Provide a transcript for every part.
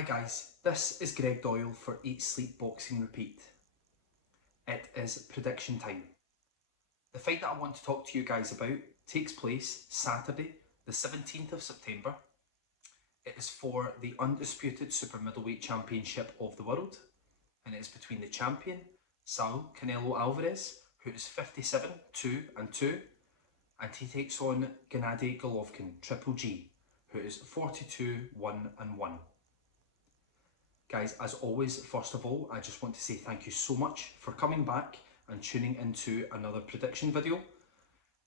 Hi guys, this is Greg Doyle for Eat, Sleep, Boxing, Repeat. It is prediction time. The fight that I want to talk to you guys about takes place Saturday, the 17th of September. It is for the undisputed super middleweight championship of the world, and it is between the champion, Saul Canelo Alvarez, who is 57-2-2, and he takes on Gennady Golovkin, Triple G, who is 42-1-1. Guys, as always, first of all, I just want to say thank you so much for coming back and tuning into another prediction video.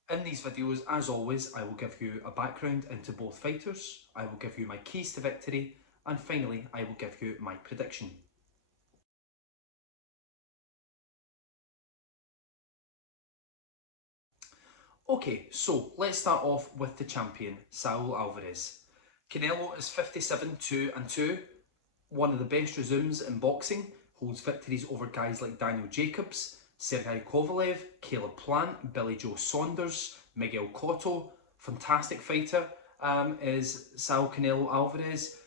In these videos, as always, I will give you a background into both fighters, I will give you my keys to victory, and finally, I will give you my prediction. Okay, so let's start off with the champion, Saul Alvarez. Canelo is 57-2-2. One of the best resumes in boxing, holds victories over guys like Daniel Jacobs, Sergey Kovalev, Caleb Plant, Billy Joe Saunders, Miguel Cotto. Fantastic fighter is Saul Canelo Alvarez.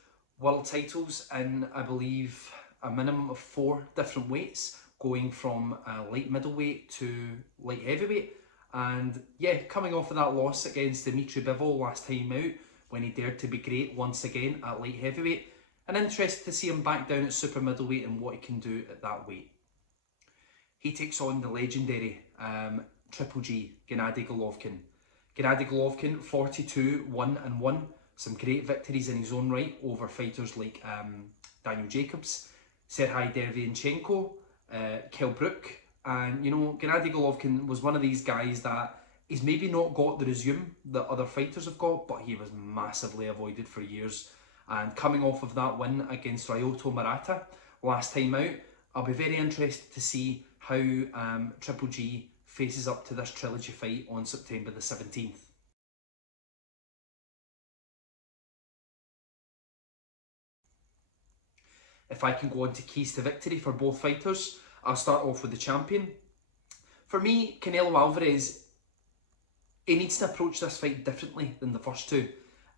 World titles in, I believe, a minimum of 4 different weights, going from light middleweight to light heavyweight. And yeah, coming off of that loss against Dimitri Bivol last time out, when he dared to be great once again at light heavyweight. And interested to see him back down at super middleweight and what he can do at that weight. He takes on the legendary Triple G, Gennady Golovkin. Gennady Golovkin, 42-1-1. Some great victories in his own right over fighters like Daniel Jacobs, Serhii Derevyanchenko, Kell Brook. And you know, Gennady Golovkin was one of these guys that he's maybe not got the resume that other fighters have got, but he was massively avoided for years. And coming off of that win against Ryoto Murata last time out, I'll be very interested to see how Triple G faces up to this trilogy fight on September the 17th. If I can go on to keys to victory for both fighters, I'll start off with the champion. For me, Canelo Alvarez, he needs to approach this fight differently than the first two.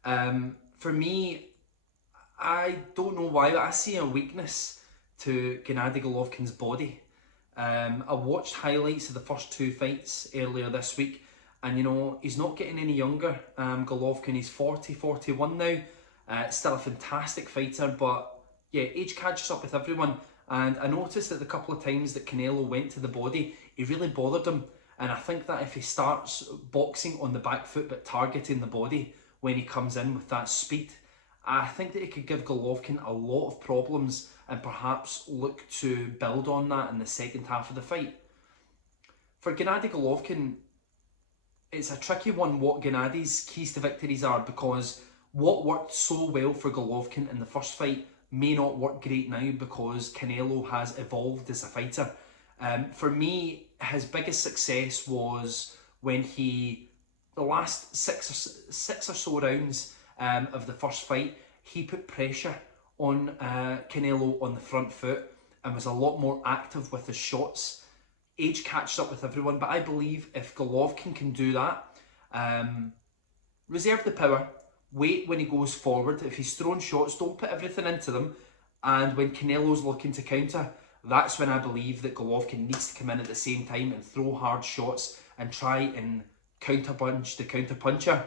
For me, I don't know why, but I see a weakness to Gennady Golovkin's body. I watched highlights of the first 2 fights earlier this week, and you know, he's not getting any younger. Golovkin, he's 41 now. Still a fantastic fighter, but yeah, age catches up with everyone. And I noticed that the couple of times that Canelo went to the body, he really bothered him. And I think that if he starts boxing on the back foot but targeting the body when he comes in with that speed, I think that it could give Golovkin a lot of problems and perhaps look to build on that in the second half of the fight. For Gennady Golovkin, it's a tricky one what Gennady's keys to victories are, because what worked so well for Golovkin in the first fight may not work great now because Canelo has evolved as a fighter. For me, his biggest success was when the last six or so rounds of the first fight, he put pressure on Canelo on the front foot and was a lot more active with his shots. Age catches up with everyone, but I believe if Golovkin can do that, reserve the power, wait when he goes forward. If he's throwing shots, don't put everything into them. And when Canelo's looking to counter, that's when I believe that Golovkin needs to come in at the same time and throw hard shots and try and counterpunch the counterpuncher.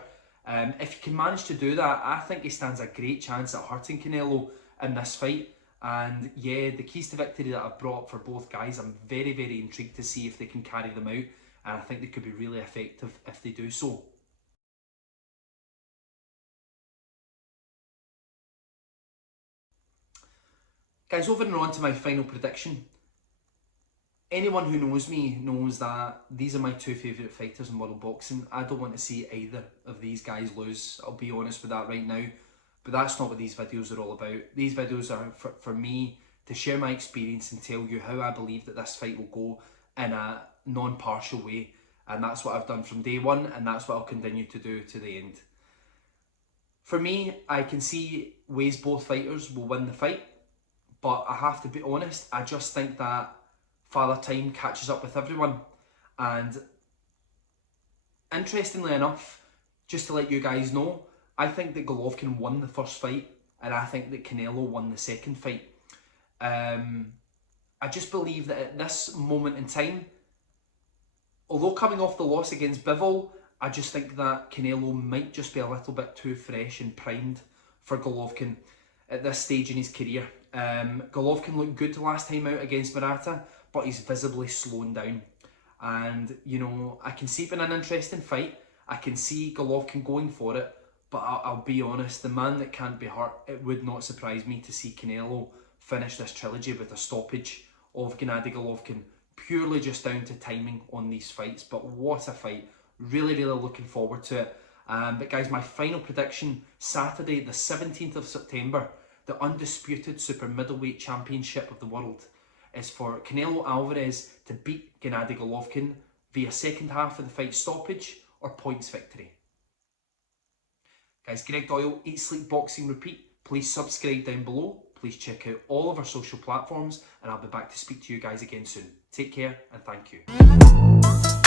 If he can manage to do that, I think he stands a great chance at hurting Canelo in this fight. And yeah, the keys to victory that I've brought up for both guys, I'm very, very intrigued to see if they can carry them out. And I think they could be really effective if they do so. Guys, over and on to my final prediction. Anyone who knows me knows that these are my 2 favourite fighters in world boxing. I don't want to see either of these guys lose. I'll be honest with that right now. But that's not what these videos are all about. These videos are for me to share my experience and tell you how I believe that this fight will go in a non-partial way. And that's what I've done from day one, and that's what I'll continue to do to the end. For me, I can see ways both fighters will win the fight. But I have to be honest, I just think that Father Time catches up with everyone. And interestingly enough, just to let you guys know, I think that Golovkin won the first fight and I think that Canelo won the second fight. I just believe that at this moment in time, although coming off the loss against Bivol, I just think that Canelo might just be a little bit too fresh and primed for Golovkin at this stage in his career. Golovkin looked good last time out against Murata, but he's visibly slowing down. And, you know, I can see it being an interesting fight. I can see Golovkin going for it, but I'll be honest, the man that can't be hurt, it would not surprise me to see Canelo finish this trilogy with a stoppage of Gennady Golovkin, purely just down to timing on these fights. But what a fight. Really, really looking forward to it. But guys, my final prediction, Saturday the 17th of September, the undisputed super middleweight championship of the world, is for Canelo Alvarez to beat Gennady Golovkin via second half of the fight stoppage or points victory. Guys, Greg Doyle, Eat, Sleep, Boxing, Repeat. Please subscribe down below. Please check out all of our social platforms, and I'll be back to speak to you guys again soon. Take care and thank you.